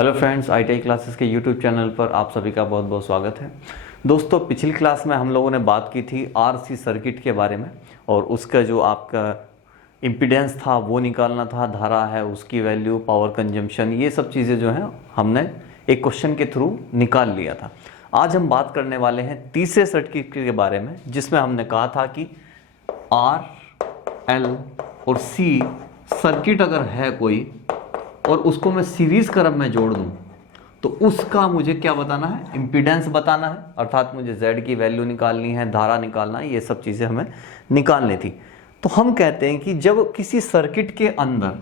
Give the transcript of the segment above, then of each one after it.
Hello friends, ITI classes के YouTube channel पर आप सभी का बहुत बहुत स्वागत है। दोस्तों, पिछली क्लास में हम लोगों ने बात की थी RC सर्किट के बारे में और उसका जो आपका इम्पीडेंस था वो निकालना था, धारा है उसकी वैल्यू, पावर कंजम्पशन, ये सब चीज़ें जो हैं हमने एक क्वेश्चन के थ्रू निकाल लिया था। आज हम बात करने वाले हैं तीसरे सर्किट के बारे में, जिसमें हमने कहा था कि R, L और C सर्किट अगर है कोई और उसको मैं सीरीज क्रम में जोड़ दूं तो उसका मुझे क्या बताना है, इम्पीडेंस बताना है, अर्थात मुझे Z की वैल्यू निकालनी है, धारा निकालना है, ये सब चीज़ें हमें निकालनी थी। तो हम कहते हैं कि जब किसी सर्किट के अंदर,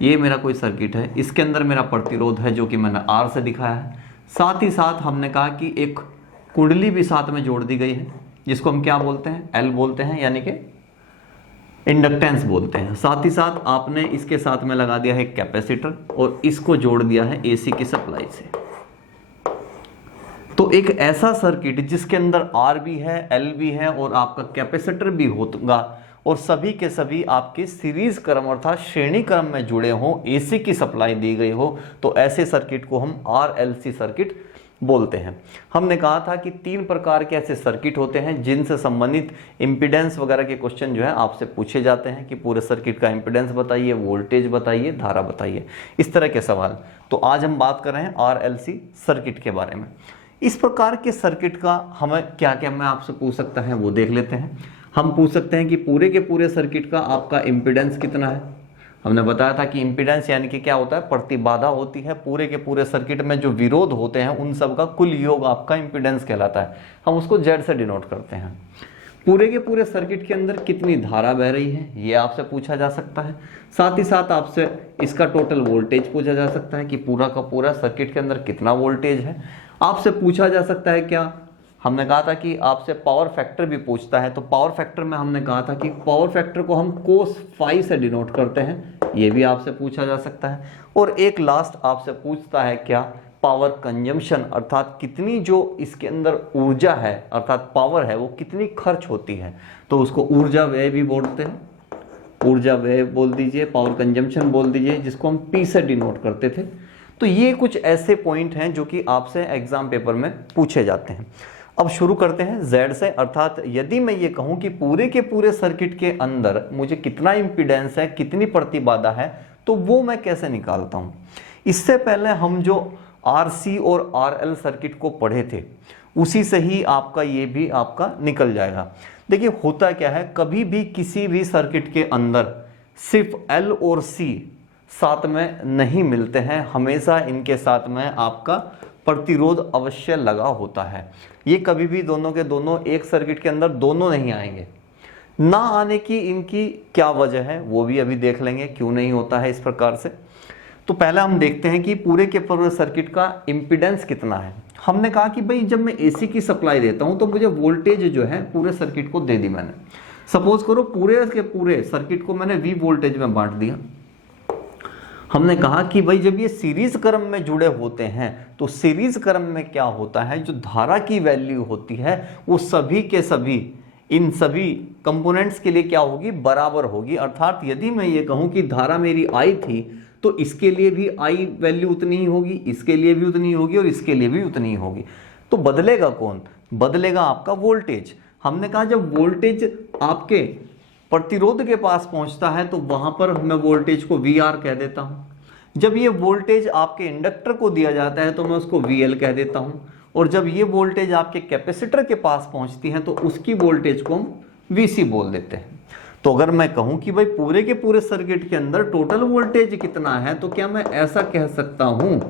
ये मेरा कोई सर्किट है, इसके अंदर मेरा प्रतिरोध है जो कि मैंने R से दिखाया है, साथ ही साथ हमने कहा कि एक कुंडली भी साथ में जोड़ दी गई है जिसको हम क्या बोलते हैं, L बोलते हैं, यानी कि इंडक्टेंस बोलते हैं। साथ ही साथ आपने इसके साथ में लगा दिया है कैपेसिटर और इसको जोड़ दिया है AC की सप्लाई से। तो एक ऐसा सर्किट जिसके अंदर R भी है, L भी है और आपका कैपेसिटर भी होगा और सभी के सभी आपके सीरीज क्रम अर्थात श्रेणी क्रम में जुड़े हों, AC की सप्लाई दी गई हो, तो ऐसे सर्किट को हम RLC सर्किट बोलते हैं। हमने कहा था कि तीन प्रकार के ऐसे सर्किट होते हैं जिनसे संबंधित इम्पीडेंस वगैरह के क्वेश्चन जो है आपसे पूछे जाते हैं कि पूरे सर्किट का इम्पीडेंस बताइए, वोल्टेज बताइए, धारा बताइए, इस तरह के सवाल। तो आज हम बात कर रहे हैं RLC सर्किट के बारे में। इस प्रकार के सर्किट का हमें क्या क्या मैं आपसे पूछ सकता है वो देख लेते हैं। हम पूछ सकते हैं कि पूरे के पूरे सर्किट का आपका इम्पीडेंस कितना है। हमने बताया था कि इम्पीडेंस यानी कि क्या होता है, प्रतिबाधा होती है। पूरे के पूरे सर्किट में जो विरोध होते हैं उन सब का कुल योग आपका इम्पीडेंस कहलाता है। हम उसको Z से डिनोट करते हैं। पूरे के पूरे सर्किट के अंदर कितनी धारा बह रही है ये आपसे पूछा जा सकता है। साथ ही साथ आपसे इसका टोटल वोल्टेज पूछा जा सकता है कि पूरा का पूरा सर्किट के अंदर कितना वोल्टेज है। आपसे पूछा जा सकता है क्या, हमने कहा था कि आपसे पावर फैक्टर भी पूछता है। तो पावर फैक्टर में हमने कहा था कि पावर फैक्टर को हम cos phi से डिनोट करते हैं, ये भी आपसे पूछा जा सकता है। और एक लास्ट आपसे पूछता है क्या, पावर कंजम्पशन अर्थात कितनी जो इसके अंदर ऊर्जा है अर्थात पावर है वो कितनी खर्च होती है, तो उसको ऊर्जा व्यय भी बोलते हैं। ऊर्जा व्यय बोल दीजिए, पावर कंजम्पशन बोल दीजिए, जिसको हम P से डिनोट करते थे। तो ये कुछ ऐसे पॉइंट हैं जो कि आपसे एग्जाम पेपर में पूछे जाते हैं। अब शुरू करते हैं Z से, अर्थात यदि मैं ये कहूं कि पूरे के पूरे सर्किट के अंदर मुझे कितना इम्पीडेंस है, कितनी प्रतिबाधा है, तो वो मैं कैसे निकालता हूं। इससे पहले हम जो RC और RL सर्किट को पढ़े थे उसी से ही आपका ये भी आपका निकल जाएगा। देखिए होता क्या है, कभी भी किसी भी सर्किट के अंदर सिर्फ L और C साथ में नहीं मिलते हैं, हमेशा इनके साथ में आपका प्रतिरोध अवश्य लगा होता है। ये कभी भी दोनों के दोनों एक सर्किट के अंदर दोनों नहीं आएंगे। ना आने की इनकी क्या वजह है वो भी अभी देख लेंगे, क्यों नहीं होता है इस प्रकार से। तो पहले हम देखते हैं कि पूरे के पूरे सर्किट का इम्पीडेंस कितना है। हमने कहा कि भाई जब मैं AC की सप्लाई देता हूं तो मुझे वोल्टेज जो है पूरे सर्किट को दे दी मैंने। सपोज करो पूरे के पूरे सर्किट को मैंने V वोल्टेज में बांट दिया। हमने कहा कि भाई जब ये सीरीज क्रम में जुड़े होते हैं तो सीरीज क्रम में क्या होता है, जो धारा की वैल्यू होती है वो सभी के सभी इन सभी कंपोनेंट्स के लिए क्या होगी, बराबर होगी। अर्थात यदि मैं ये कहूं कि धारा मेरी I थी तो इसके लिए भी I वैल्यू उतनी ही होगी, इसके लिए भी उतनी ही होगी और इसके लिए भी उतनी ही होगी। तो बदलेगा कौन, बदलेगा आपका वोल्टेज। हमने कहा जब वोल्टेज आपके प्रतिरोध के पास पहुंचता है तो वहां पर मैं वोल्टेज को VR कह देता हूं। जब ये वोल्टेज आपके इंडक्टर को दिया जाता है तो मैं उसको VL कह देता हूं। और जब ये वोल्टेज आपके कैपेसिटर के पास पहुंचती है तो उसकी वोल्टेज को हम VC बोल देते हैं। तो अगर मैं कहूं कि भाई पूरे के पूरे सर्किट के अंदर टोटल वोल्टेज कितना है, तो क्या मैं ऐसा कह सकता हूं,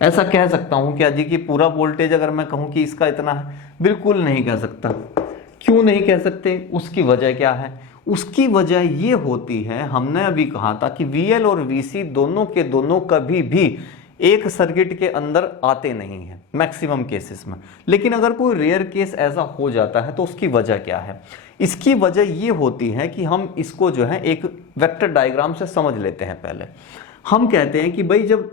ऐसा कह सकता हूं क्या जी कि पूरा वोल्टेज अगर मैं कहूं कि इसका इतना है, बिल्कुल नहीं कह सकता। क्यों नहीं कह सकते, उसकी वजह क्या है, उसकी वजह ये होती है, हमने अभी कहा था कि VL और VC दोनों के दोनों कभी भी एक सर्किट के अंदर आते नहीं हैं मैक्सिमम केसेस में। लेकिन अगर कोई रेयर केस ऐसा हो जाता है तो उसकी वजह क्या है, इसकी वजह ये होती है कि हम इसको जो है एक वेक्टर डायग्राम से समझ लेते हैं। पहले हम कहते हैं कि भाई जब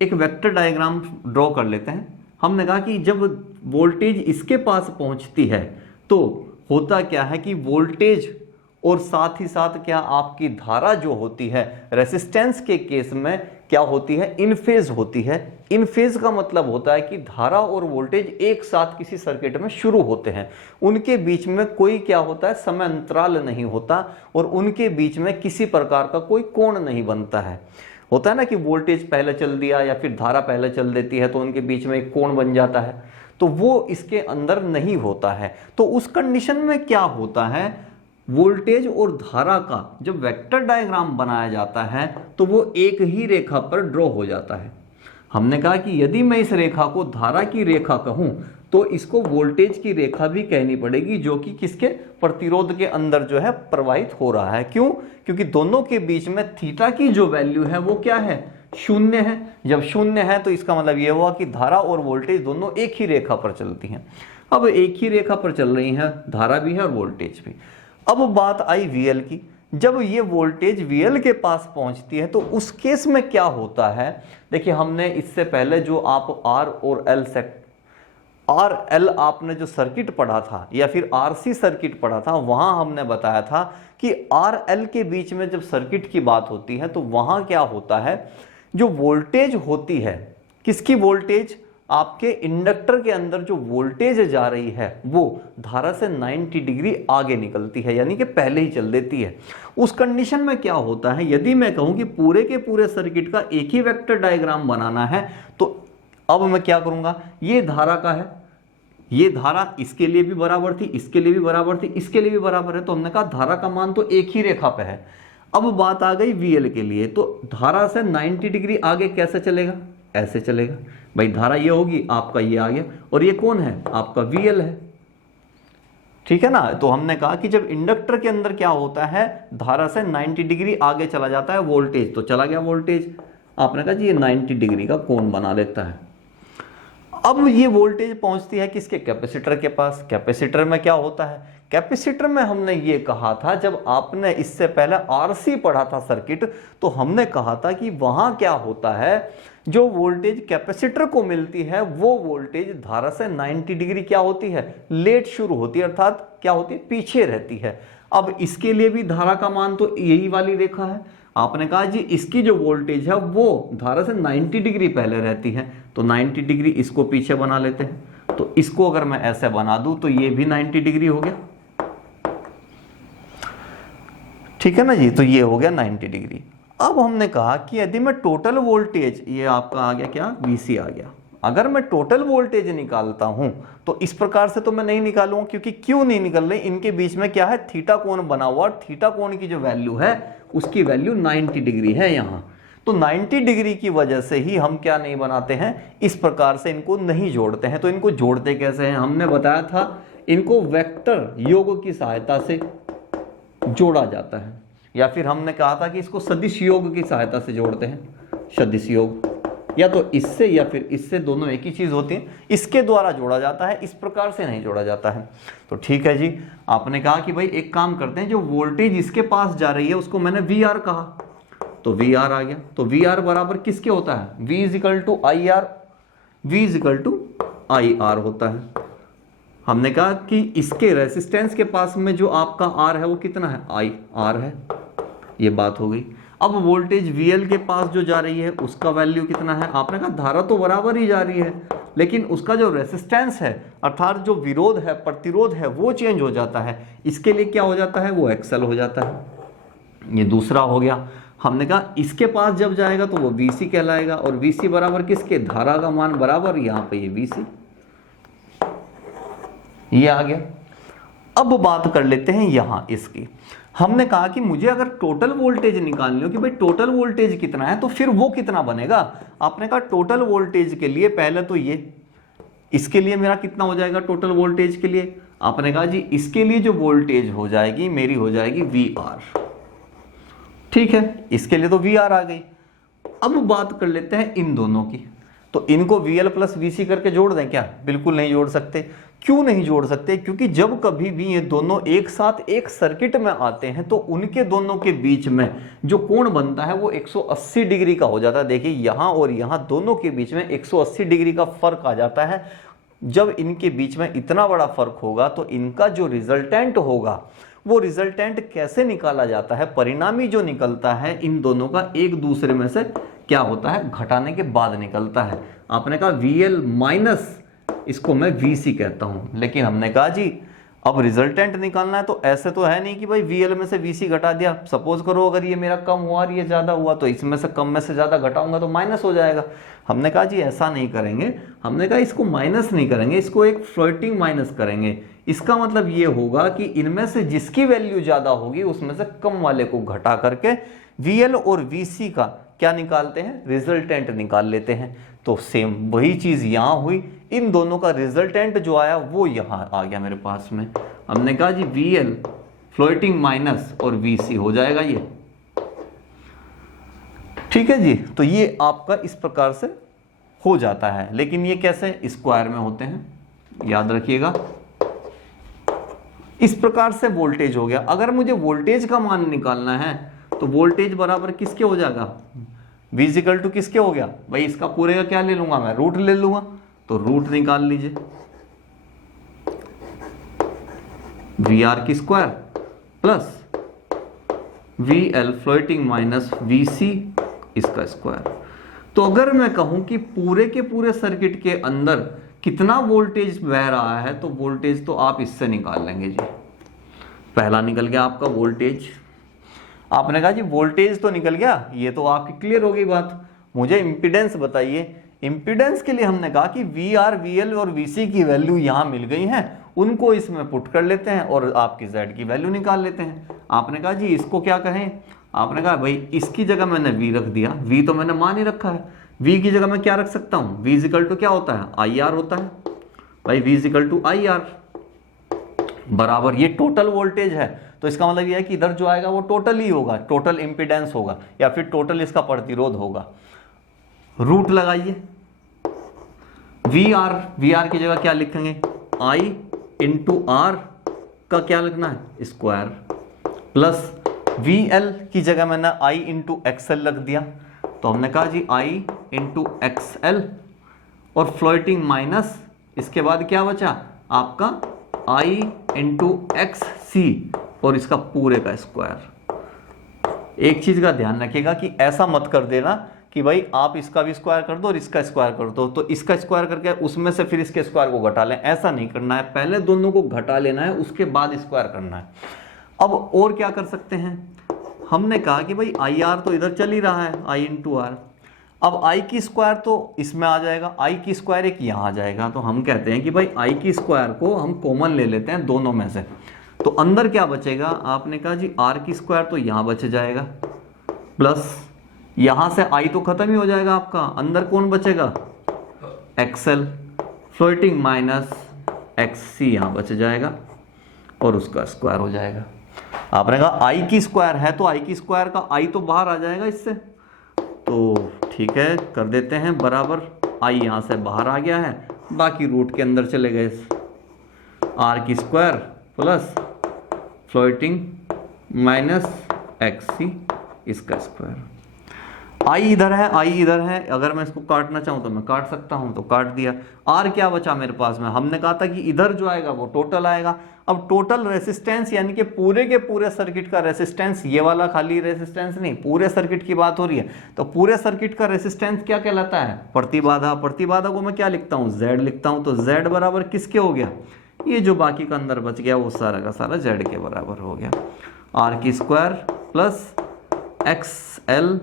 एक वेक्टर डायग्राम ड्रॉ कर लेते हैं, हमने कहा कि जब वोल्टेज इसके पास पहुंचती है तो होता क्या है कि वोल्टेज और साथ ही साथ क्या आपकी धारा जो होती है रेसिस्टेंस के केस में क्या होती है, इन फेज होती है। इन फेज का मतलब होता है कि धारा और वोल्टेज एक साथ किसी सर्किट में शुरू होते हैं, उनके बीच में कोई क्या होता है, समय अंतराल नहीं होता और उनके बीच में किसी प्रकार का कोई कोण नहीं बनता है। होता है ना कि वोल्टेज पहले चल दिया या फिर धारा पहले चल देती है तो उनके बीच में एक कोण बन जाता है, तो वो इसके अंदर नहीं होता है। तो उस कंडीशन में क्या होता है, वोल्टेज और धारा का जब वेक्टर डायग्राम बनाया जाता है तो वो एक ही रेखा पर ड्रॉ हो जाता है। हमने कहा कि यदि मैं इस रेखा को धारा की रेखा कहूं तो इसको वोल्टेज की रेखा भी कहनी पड़ेगी, जो कि किसके, प्रतिरोध के अंदर जो है प्रवाहित हो रहा है। क्यों? क्योंकि दोनों के बीच में थीटा की जो वैल्यू है वो क्या है, शून्य है। जब शून्य है तो इसका मतलब ये हुआ कि धारा और वोल्टेज दोनों एक ही रेखा पर चलती हैं। अब एक ही रेखा पर चल रही हैं, धारा भी है और वोल्टेज भी। अब बात आई VL की। जब ये वोल्टेज VL के पास पहुंचती है तो उस केस में क्या होता है, देखिए हमने इससे पहले जो आप R और L आपने जो सर्किट पढ़ा था या फिर RC सर्किट पढ़ा था, वहां हमने बताया था कि RL के बीच में जब सर्किट की बात होती है तो वहां क्या होता है, जो वोल्टेज होती है, किसकी वोल्टेज, आपके इंडक्टर के अंदर जो वोल्टेज जा रही है वो धारा से 90 डिग्री आगे निकलती है, यानी कि पहले ही चल देती है। उस कंडीशन में क्या होता है, यदि मैं कहूं कि पूरे के पूरे सर्किट का एक ही वेक्टर डायग्राम बनाना है तो अब मैं क्या करूंगा, ये धारा का है, ये धारा इसके लिए भी बराबर थी, इसके लिए भी बराबर थी, इसके लिए भी बराबर है, तो हमने कहा धारा का मान तो एक ही रेखा पे है। अब बात आ गई VL के लिए, तो धारा से 90 डिग्री आगे कैसे चलेगा, ऐसे चलेगा भाई। धारा ये होगी, आपका ये आ गया, और ये कौन है, आपका VL है, ठीक है ना। तो हमने कहा कि जब इंडक्टर के अंदर क्या होता है, धारा से 90 डिग्री आगे चला जाता है वोल्टेज, तो चला गया वोल्टेज, आपने कहा जी ये 90 डिग्री का कोण बना लेता है। अब ये वोल्टेज पहुंचती है किसके, कैपेसिटर के पास। कैपेसिटर में क्या होता है, कैपेसिटर में हमने ये कहा था, जब आपने इससे पहले RC पढ़ा था सर्किट, तो हमने कहा था कि वहां क्या होता है, जो वोल्टेज कैपेसिटर को मिलती है वो वोल्टेज धारा से 90 डिग्री क्या होती है, लेट शुरू होती है, अर्थात क्या होती है, पीछे रहती है। अब इसके लिए भी धारा का मान तो यही वाली रेखा है। आपने कहा जी इसकी जो वोल्टेज है वो धारा से 90 डिग्री पहले रहती है, तो 90 डिग्री इसको पीछे बना लेते हैं। तो इसको अगर मैं ऐसे बना दूं तो ये भी 90 डिग्री हो गया, ठीक है ना जी। तो ये हो गया 90 डिग्री। अब हमने कहा कि यदि मैं टोटल वोल्टेज, ये आपका आ गया क्या, VC आ गया, अगर मैं टोटल वोल्टेज निकालता हूं तो इस प्रकार से तो मैं नहीं निकालूंगा, क्योंकि क्यों नहीं निकल रही, इनके बीच में क्या है, थीटा कोण बना हुआ, और थीटा कोण की जो वैल्यू है उसकी वैल्यू 90 डिग्री है यहाँ। तो 90 डिग्री की वजह से ही हम क्या नहीं बनाते हैं, इस प्रकार से इनको नहीं जोड़ते हैं। तो इनको जोड़ते कैसे हैं, हमने बताया था इनको वेक्टर योग की सहायता से जोड़ा जाता है, या फिर हमने कहा था कि इसको सदिश योग की सहायता से जोड़ते हैं, सदिश योग, या तो इससे या फिर इससे, दोनों एक ही चीज होती है, इसके द्वारा जोड़ा जाता है, इस प्रकार से नहीं जोड़ा जाता है। तो ठीक है जी, आपने कहा कि भाई एक काम करते हैं, जो वोल्टेज इसके पास जा रही है उसको मैंने VR कहा, तो VR आ गया। तो VR बराबर किसके होता है, V is equal to IR, V is equal to IR होता है। हमने कहा कि इसके रेसिस्टेंस के पास में जो आपका R है वो कितना है, IR है, ये बात हो गई। अब वोल्टेज VL के पास जो जा रही है उसका वैल्यू कितना है, आपने कहा धारा तो बराबर ही जा रही है, लेकिन उसका जो रेसिस्टेंस है अर्थात जो विरोध है, प्रतिरोध है, वो चेंज हो जाता है। इसके लिए क्या हो जाता है, वो XL हो जाता है। ये दूसरा हो गया। हमने कहा इसके पास जब जाएगा तो वो VC कहलाएगा, और VC बराबर किसके, धारा का मान बराबर यहाँ पे ये VC, ये आ गया। अब बात कर लेते हैं यहां इसकी। हमने कहा कि मुझे अगर टोटल वोल्टेज निकालनी हो कि भाई टोटल वोल्टेज कितना है, तो फिर वो कितना बनेगा। आपने कहा टोटल वोल्टेज के लिए पहले तो ये, इसके लिए मेरा कितना हो जाएगा टोटल वोल्टेज के लिए, आपने कहा जी इसके लिए जो वोल्टेज हो जाएगी मेरी हो जाएगी VR, ठीक है, इसके लिए तो VR आ गई। अब बात कर लेते हैं इन दोनों की, तो इनको VL प्लस VC करके जोड़ दें क्या, बिल्कुल नहीं जोड़ सकते। क्यों नहीं जोड़ सकते, क्योंकि जब कभी भी ये दोनों एक साथ एक सर्किट में आते हैं तो उनके दोनों के बीच में जो कोण बनता है वो 180 डिग्री का हो जाता है। देखिए यहाँ और यहाँ दोनों के बीच में 180 डिग्री का फर्क आ जाता है। जब इनके बीच में इतना बड़ा फर्क होगा तो इनका जो रिजल्टेंट होगा वो रिजल्टेंट कैसे निकाला जाता है, परिणामी जो निकलता है इन दोनों का एक दूसरे में से क्या होता है, घटाने के बाद निकलता है। आपने कहा VL माइनस, इसको मैं VC कहता हूं, लेकिन हमने कहा जी अब रिजल्टेंट निकालना है तो ऐसे तो है नहीं कि भाई VL में से VC घटा दिया। सपोज करो अगर ये मेरा कम हुआ और ये ज्यादा हुआ तो इसमें से कम में से ज्यादा घटाऊंगा तो माइनस हो जाएगा। हमने कहा जी ऐसा नहीं करेंगे, हमने कहा इसको माइनस नहीं करेंगे, इसको एक फ्लोटिंग माइनस करेंगे। इसका मतलब ये होगा कि इनमें से जिसकी वैल्यू ज्यादा होगी उसमें से कम वाले को घटा करके VL और VC का क्या निकालते हैं, रिजल्टेंट निकाल लेते हैं। तो सेम वही चीज यहां हुई, इन दोनों का रिजल्टेंट जो आया वो यहां आ गया मेरे पास में। हमने कहा जी VL फ्लोटिंग माइनस और VC हो जाएगा ये, ठीक है जी। तो ये आपका इस प्रकार से हो जाता है, लेकिन ये कैसे, स्क्वायर में होते हैं, याद रखिएगा। इस प्रकार से वोल्टेज हो गया। अगर मुझे वोल्टेज का मान निकालना है तो वोल्टेज बराबर किसके हो जाएगा, V इक्वल टू किसके हो गया भाई, इसका पूरे का क्या ले लूंगा मैं, रूट ले लूंगा। तो रूट निकाल लीजिए, VR की square plus VL floating minus VC इसका स्क्वायर। तो अगर मैं कहूं कि पूरे के पूरे सर्किट के अंदर कितना वोल्टेज बह रहा है, तो वोल्टेज तो आप इससे निकाल लेंगे जी। पहला निकल गया आपका वोल्टेज। आपने कहा जी वोल्टेज तो निकल गया, ये तो आपकी क्लियर हो गई बात। मुझे इंपीडेंस बताइए। इंपीडेंस के लिए हमने कहा कि VR, VL और VC की वैल्यू यहां मिल गई हैं, उनको इसमें पुट कर लेते हैं और आपकी Z की वैल्यू निकाल लेते हैं। आपने कहा जी इसको क्या कहें, आपने कहा भाई इसकी जगह मैंने V रख दिया, V तो मैंने मान ही रखा है, V की जगह मैं क्या रख सकता हूं, V इक्वल टू क्या होता है, IR होता है भाई, V इक्वल टू IR बराबर ये टोटल वोल्टेज है। तो इसका मतलब यह है कि इधर जो आएगा वो टोटल ही होगा, टोटल इंपीडेंस होगा या फिर टोटल इसका प्रतिरोध होगा। रूट लगाइए, VR की जगह क्या लिखेंगे, I इंटू R का क्या लिखना है, स्क्वायर, प्लस VL की जगह मैंने I इंटू XL रख दिया। तो हमने कहा जी I इंटू XL और फ्लोटिंग माइनस, इसके बाद क्या बचा आपका I इंटू XC और इसका पूरे का स्क्वायर। एक चीज का ध्यान रखिएगा कि ऐसा मत कर देना कि भाई आप इसका भी स्क्वायर कर दो और इसका स्क्वायर कर दो, तो इसका स्क्वायर करके उसमें से फिर इसके स्क्वायर को घटा लें, ऐसा नहीं करना है। पहले दोनों को घटा लेना है, उसके बाद स्क्वायर करना है। अब और क्या कर सकते हैं, हमने कहा कि भाई IR तो इधर चल ही रहा है, I इंटू R। अब I की स्क्वायर तो इसमें आ जाएगा, I की स्क्वायर एक यहाँ आ जाएगा। तो हम कहते हैं कि भाई I की स्क्वायर को हम कॉमन ले लेते हैं दोनों में से, तो अंदर क्या बचेगा, आपने कहा जी R की स्क्वायर तो यहाँ बच जाएगा, प्लस यहाँ से I तो खत्म ही हो जाएगा आपका, अंदर कौन बचेगा, XL फ्लोटिंग माइनस XC यहाँ बच जाएगा और उसका स्क्वायर हो जाएगा। आपने कहा I की स्क्वायर है तो I की स्क्वायर का I तो बाहर आ जाएगा इससे, तो ठीक है कर देते हैं बराबर, I यहाँ से बाहर आ गया है, बाकी रूट के अंदर चले गए, R की square plus floating minus XC इसका स्क्वायर। I इधर है, I इधर है, अगर मैं इसको काटना चाहूँ तो मैं काट सकता हूँ, तो काट दिया। R क्या बचा मेरे पास में, हमने कहा था कि इधर जो आएगा वो टोटल आएगा। अब टोटल रेसिस्टेंस यानी कि पूरे के पूरे सर्किट का रेसिस्टेंस, ये वाला खाली रेसिस्टेंस नहीं, पूरे सर्किट की बात हो रही है, तो पूरे सर्किट का रेसिस्टेंस क्या कहलाता है, प्रतिबाधा। प्रतिबाधा को मैं क्या लिखता हूँ, Z लिखता हूँ। तो Z बराबर किसके हो गया, ये जो बाकी का अंदर बच गया वो सारा का सारा Z के बराबर हो गया। R की square plus XL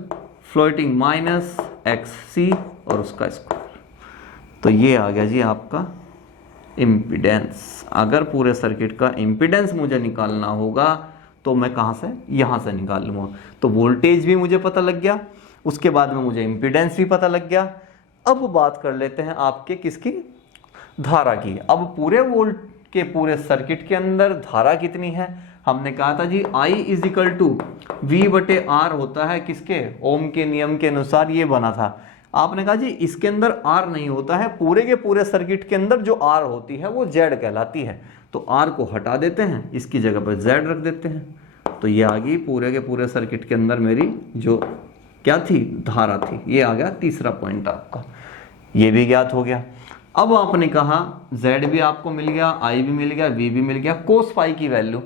floating minus XC और उसका स्क्वायर। तो ये आ गया जी आपका इम्पीडेंस। अगर पूरे सर्किट का इम्पीडेंस मुझे निकालना होगा तो मैं कहाँ से, यहाँ से निकाल लूँगा। तो वोल्टेज भी मुझे पता लग गया, उसके बाद में मुझे इम्पीडेंस भी पता लग गया। अब बात कर लेते हैं आपके किसकी, धारा की। अब पूरे वोल्ट के पूरे सर्किट के अंदर धारा कितनी है, हमने कहा था जी I is equal to V/R होता है किसके, ओम के नियम के अनुसार ये बना था। आपने कहा जी इसके अंदर R नहीं होता है, पूरे के पूरे सर्किट के अंदर जो R होती है वो Z कहलाती है। तो R को हटा देते हैं, इसकी जगह पर Z रख देते हैं। तो ये आ गई पूरे के पूरे सर्किट के अंदर मेरी जो क्या थी, धारा थी। ये आ गया तीसरा पॉइंट आपका, ये भी ज्ञात हो गया। अब आपने कहा Z भी आपको मिल गया, I भी मिल गया, V भी मिल गया। कोस पाई की वैल्यू,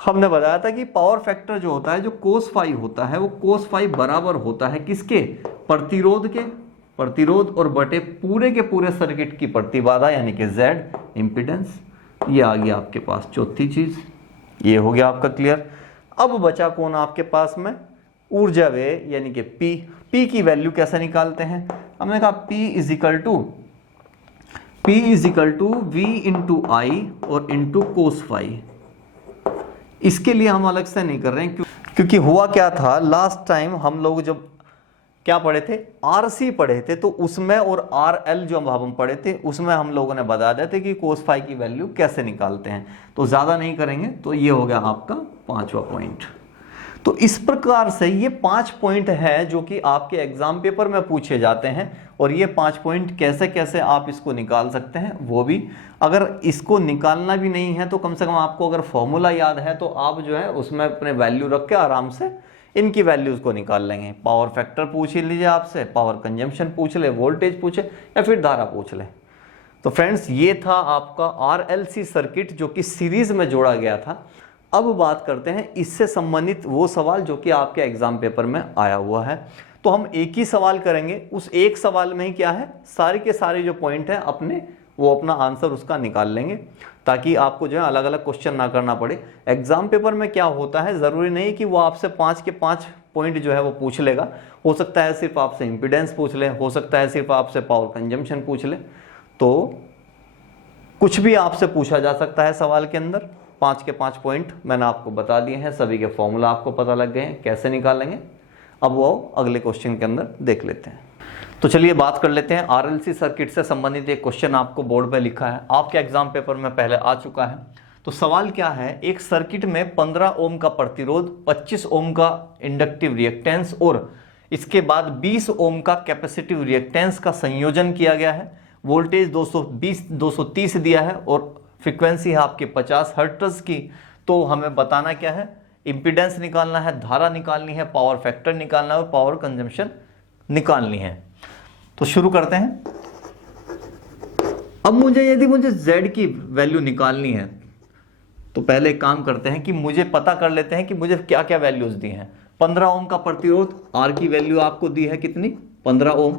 हमने बताया था कि पावर फैक्टर जो होता है, जो cos फाई होता है, वो cos फाई बराबर होता है किसके, प्रतिरोध के, प्रतिरोध और बटे पूरे के पूरे सर्किट की प्रतिबाधा यानी कि Z इंपिडेंस। ये आ गया आपके पास चौथी चीज, ये हो गया आपका क्लियर। अब बचा कौन आपके पास में, ऊर्जा व्यय यानी कि P की वैल्यू कैसे निकालते हैं, हमने कहा P is equal to V into I और इंटू कोस फाई। इसके लिए हम अलग से नहीं कर रहे हैं क्योंकि हुआ क्या था, लास्ट टाइम हम लोग जब क्या पढ़े थे, RC पढ़े थे, तो उसमें और RL जो हम पढ़े थे उसमें हम लोगों ने बता दिया था कि कोस फाई की वैल्यू कैसे निकालते हैं। तो ज़्यादा नहीं करेंगे, तो ये हो गया आपका 5वां पॉइंट। तो इस प्रकार से ये 5 पॉइंट है जो कि आपके एग्जाम पेपर में पूछे जाते हैं, और ये 5 पॉइंट कैसे कैसे आप इसको निकाल सकते हैं वो भी, अगर इसको निकालना भी नहीं है तो कम से कम आपको अगर फॉर्मूला याद है तो आप जो है उसमें अपने वैल्यू रख के आराम से इनकी वैल्यूज को निकाल लेंगे। पावर फैक्टर पूछ ही लीजिए आपसे, पावर कंजम्पशन पूछ ले, वोल्टेज पूछे या फिर धारा पूछ ले। तो फ्रेंड्स ये था आपका RLC सर्किट जो कि सीरीज में जोड़ा गया था। अब बात करते हैं इससे संबंधित वो सवाल जो कि आपके एग्जाम पेपर में आया हुआ है। तो हम एक ही सवाल करेंगे, उस एक सवाल में ही क्या है, सारे के सारे जो पॉइंट है वो अपना आंसर उसका निकाल लेंगे, ताकि आपको जो है अलग अलग क्वेश्चन ना करना पड़े। एग्जाम पेपर में क्या होता है, ज़रूरी नहीं कि वो आपसे 5 के 5 पॉइंट जो है वो पूछ लेगा, हो सकता है सिर्फ आपसे इम्पीडेंस पूछ ले, हो सकता है सिर्फ आपसे पावर कंजम्पशन पूछ ले, तो कुछ भी आपसे पूछा जा सकता है सवाल के अंदर। 5 के 5 पॉइंट मैंने आपको बता दिए हैं, सभी के फॉर्मूला आपको पता लग गए हैं कैसे निकालेंगे। अब वो अगले क्वेश्चन के अंदर देख लेते हैं। तो चलिए बात कर लेते हैं। RLC सर्किट से संबंधित एक क्वेश्चन आपको बोर्ड पे लिखा है, आपके एग्जाम पेपर में पहले आ चुका है। तो सवाल क्या है, एक सर्किट में 15 ओम का प्रतिरोध, 25 ओम का इंडक्टिव रिएक्टेंस और इसके बाद 20 ओम का कैपेसिटिव रिएक्टेंस का संयोजन किया गया है। वोल्टेज 230 दिया है और फ्रीक्वेंसी है आपके 50 हर्ट्ज की। तो हमें बताना क्या है, इंपीडेंस निकालना है, धारा निकालनी है, पावर फैक्टर निकालना है और पावर कंजम्पशन निकालनी है। तो शुरू करते हैं। अब यदि मुझे Z की वैल्यू निकालनी है तो पहले एक काम करते हैं कि मुझे पता कर लेते हैं कि मुझे क्या क्या वैल्यूज दी हैं। 15 ओम का प्रतिरोध, R की वैल्यू आपको दी है कितनी, 15 ओम।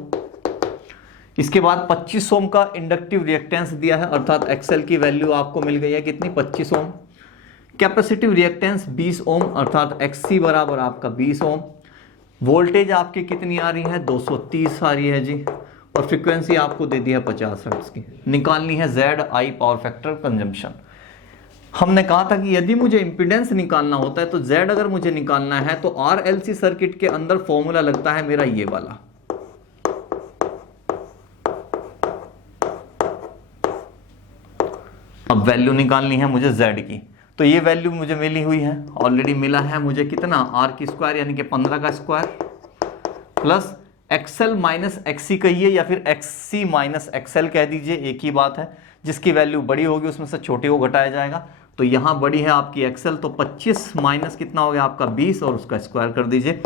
इसके बाद 25 ओम का इंडक्टिव रिएक्टेंस दिया है, अर्थात XL की वैल्यू आपको मिल गई है कितनी, 25 ओम। कैपेसिटिव रिएक्टेंस 20 ओम, अर्थात XC बराबर आपका 20 ओम। वोल्टेज आपकी कितनी आ रही है, 230 आ रही है जी, और फ्रीक्वेंसी आपको दे दी है 50 हर्ट्ज की। निकालनी है ZI पावर फैक्टर कंजम्पशन। हमने कहा था कि यदि मुझे इंपीडेंस निकालना होता है तो Z अगर मुझे निकालना है तो RLC सर्किट के अंदर फॉर्मूला लगता है मेरा ये वाला। अब वैल्यू निकालनी है मुझे Z की, तो ये वैल्यू मुझे मिली हुई है, ऑलरेडी मिला है मुझे कितना, R की स्क्वायर यानी कि 15 का square plus XL minus XC कहिए या फिर XC माइनस XL कह दीजिए, एक ही बात है। जिसकी वैल्यू बड़ी होगी उसमें से छोटी को घटाया जाएगा। तो यहाँ बड़ी है आपकी XL, तो 25 माइनस कितना हो गया आपका 20 और उसका स्क्वायर कर दीजिए,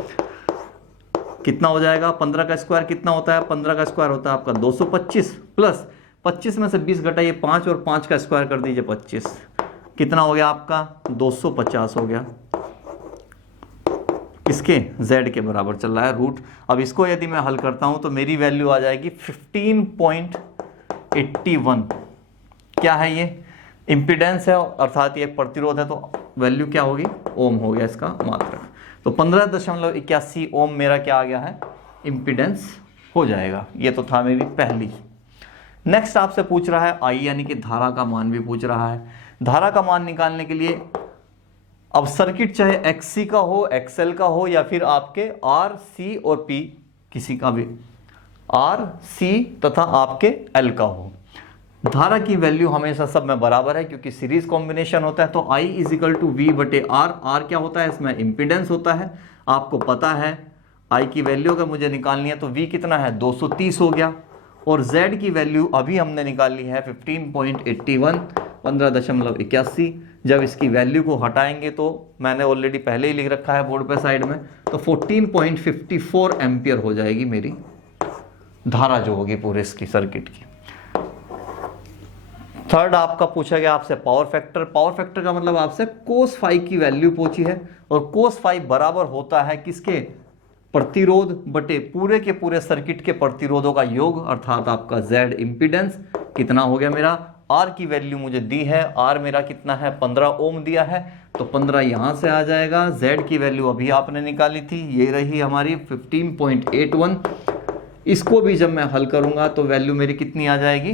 कितना हो जाएगा, 15 का स्क्वायर कितना होता है, 15 का स्क्वायर होता है आपका 225 प्लस 25 में से 20 घटाइए 5 और 5 का स्क्वायर कर दीजिए 25, कितना हो गया आपका 250 हो गया। इसके Z के बराबर चल रहा है रूट। अब इसको यदि मैं हल करता हूं तो मेरी वैल्यू आ जाएगी 15.81। क्या है ये, इंपीडेंस है अर्थात ये प्रतिरोध है, तो वैल्यू क्या होगी, ओम हो गया इसका मात्रक। तो 15.81 ओम मेरा क्या आ गया है, इंपीडेंस हो जाएगा। ये तो था मेरी पहली। नेक्स्ट आपसे पूछ रहा है I यानी कि धारा का मान भी पूछ रहा है। धारा का मान निकालने के लिए अब सर्किट चाहे XC का हो, XL का हो या फिर आपके R, C और P किसी का भी, R, C तथा आपके L का हो, धारा की वैल्यू हमेशा सब में बराबर है क्योंकि सीरीज कॉम्बिनेशन होता है। तो I is equal to V बटे R। R क्या होता है, इसमें इंपीडेंस होता है, आपको पता है। I की वैल्यू अगर मुझे निकालनी है तो V कितना है 230 हो गया, और Z की वैल्यू अभी हमने निकाली है 15.81, 15.81। जब इसकी वैल्यू को हटाएंगे तो मैंने ऑलरेडी पहले ही लिख रखा है बोर्ड पे साइड में, तो 14.54 एम्पियर हो जाएगी मेरी धारा जो होगी पूरे इसकी सर्किट की। थर्ड आपका पूछा गया आपसे पावर फैक्टर। पावर फैक्टर का मतलब आपसे कोस फाई की वैल्यू पूछी है, और कोस फाई बराबर होता है किसके, प्रतिरोध बटे पूरे के पूरे सर्किट के प्रतिरोधों का योग, अर्थात आपका Z इंपीडेंस। कितना हो गया मेरा, R की वैल्यू मुझे दी है, R मेरा कितना है 15 ओम दिया है, तो 15 यहां से आ जाएगा। Z की वैल्यू अभी आपने निकाली थी, ये रही हमारी 15.81। इसको भी जब मैं हल करूंगा तो वैल्यू मेरी कितनी आ जाएगी,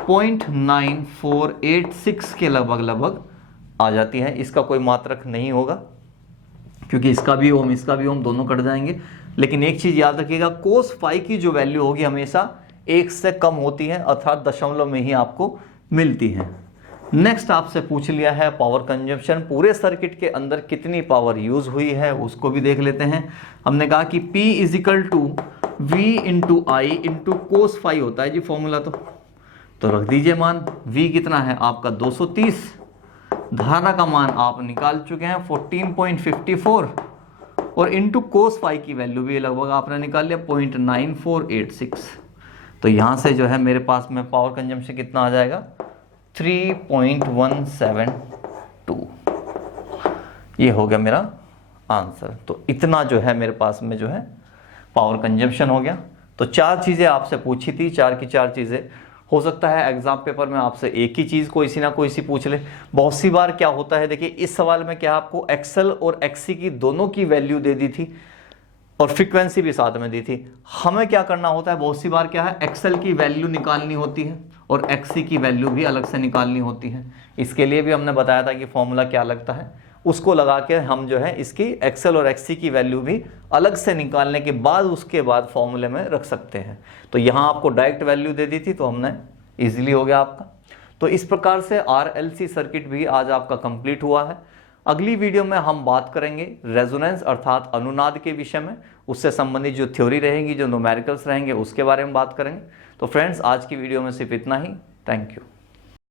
0.9486 के लगभग आ जाती है। इसका कोई मात्रक नहीं होगा क्योंकि इसका भी ओम दोनों कट जाएंगे। लेकिन एक चीज याद रखिएगा, कोस फाई की जो वैल्यू होगी हमेशा 1 से कम होती है, अर्थात दशमलव में ही आपको मिलती है। नेक्स्ट आपसे पूछ लिया है पावर कंजम्पशन, पूरे सर्किट के अंदर कितनी पावर यूज हुई है उसको भी देख लेते हैं। हमने कहा कि P = V × I × cos phi होता है जी फॉर्मूला, तो रख दीजिए मान। V कितना है आपका 230, धारा का मान आप निकाल चुके हैं 14.54, और इनटू कोस फाई की वैल्यू भी लगभग आपने निकाल लिया 0.9486। तो यहां से जो है मेरे पास में पावर कंजम्पशन कितना आ जाएगा 3.172। ये हो गया मेरा आंसर। तो इतना जो है मेरे पास में जो है पावर कंजम्पशन हो गया। तो 4 चीजें आपसे पूछी थी, 4 की 4 चीजें। हो सकता है एग्जाम पेपर में आपसे एक ही चीज कोई सी ना कोई सी पूछ ले। बहुत सी बार क्या होता है, देखिए इस सवाल में क्या आपको एक्सएल और एक्सी की दोनों की वैल्यू दे दी थी और फ्रीक्वेंसी भी साथ में दी थी। हमें क्या करना होता है, बहुत सी बार क्या है, एक्सएल की वैल्यू निकालनी होती है और एक्सी की वैल्यू भी अलग से निकालनी होती है। इसके लिए भी हमने बताया था कि फॉर्मूला क्या लगता है, उसको लगा के हम जो है इसकी एक्सएल और एक्सी की वैल्यू भी अलग से निकालने के बाद उसके बाद फॉर्मूले में रख सकते हैं। तो यहाँ आपको डायरेक्ट वैल्यू दे दी थी तो हमने इजीली हो गया आपका। तो इस प्रकार से RLC सर्किट भी आज आपका कंप्लीट हुआ है। अगली वीडियो में हम बात करेंगे रेजोनेंस अर्थात अनुनाद के विषय में, उससे संबंधित जो थ्योरी रहेगी, जो न्यूमेरिकल्स रहेंगे उसके बारे में बात करेंगे। तो फ्रेंड्स आज की वीडियो में सिर्फ इतना ही। Thank you.